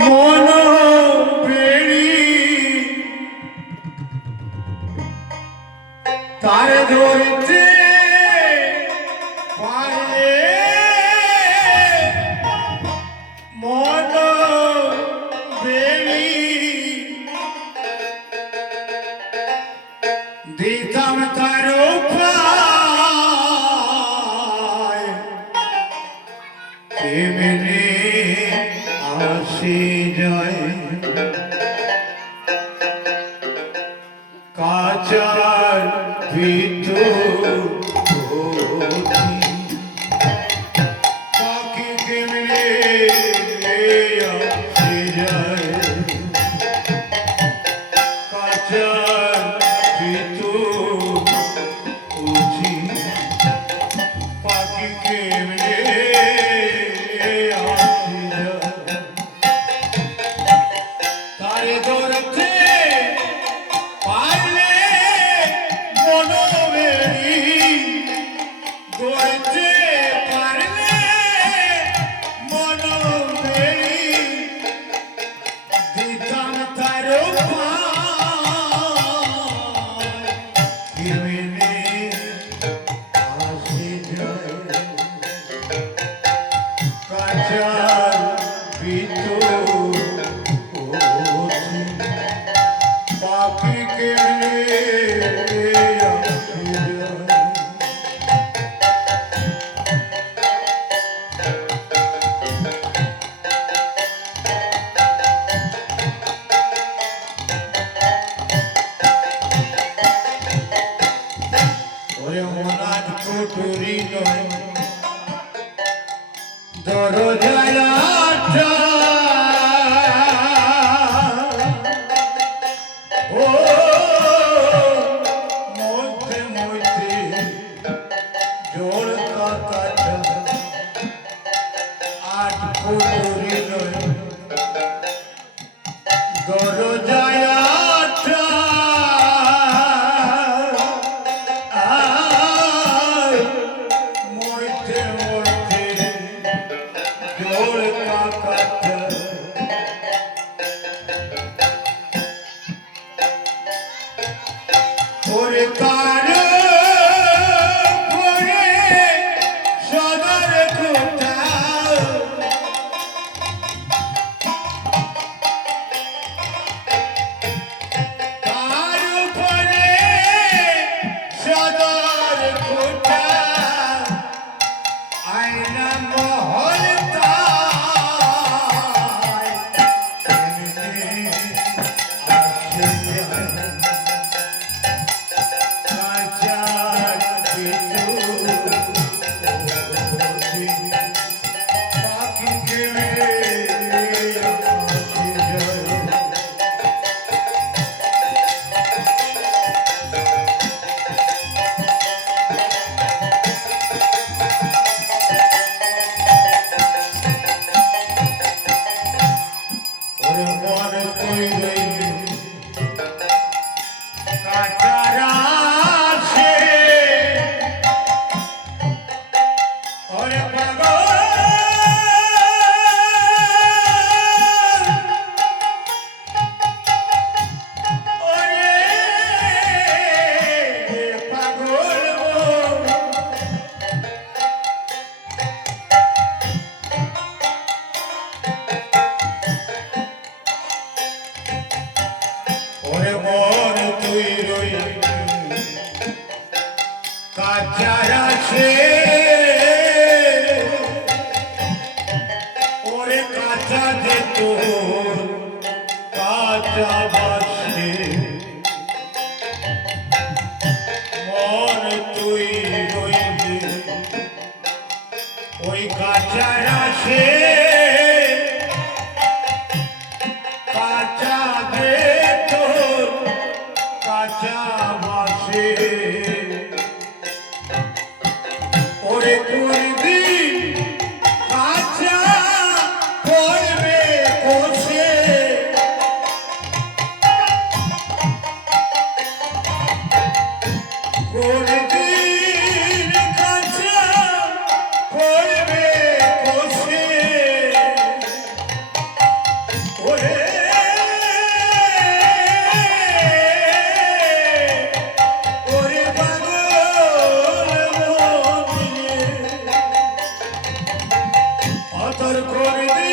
মন বেড়ি তার ধরতে পারে মন বেড়ি দিতাম তার উপায় কেমনে আসি যায় কাচার ভিতর পাখি কেমনে আসি যায় কাচার ভিতর পাখি কেমনে আসি যায় তারে ধরতে পারলে মনোবেরি ধরতে পারলে মনোবেরি দিতাম তার কেমনে আসি যায় কাচার ভিতর পাখি কেমনে আসি যায় ওরে মনাজ কুটুরি নয় দরজায় আটা ও মধ্যে মধ্যে জোড় কাটা আট কুটুরি নয় দরজায় আটা মধ্যে মধ্যে জোড় কাটা ওরে তার পরে সদর কোটা তার পরে সদর কোটা আয়না মহল তাই কেমনে আসে যায় কাচার ভিতর পাখি কেমনে আসে যায় ওরে মন তুই রইলি কাচার আছে ওরে পাগল ওরে পাগল ওরে মন তুই রইলি কাচার আছে ওরে কাঁচা যে তোর কাঁচা বাসে মন তুই রইলি ওই কাচার আছে কাঁচা যে তোর কাঁচা বাসে ওরে করবি কাঁচা করবে কোষে করবি কাঁচা করবে কোষে তোর কোন দিন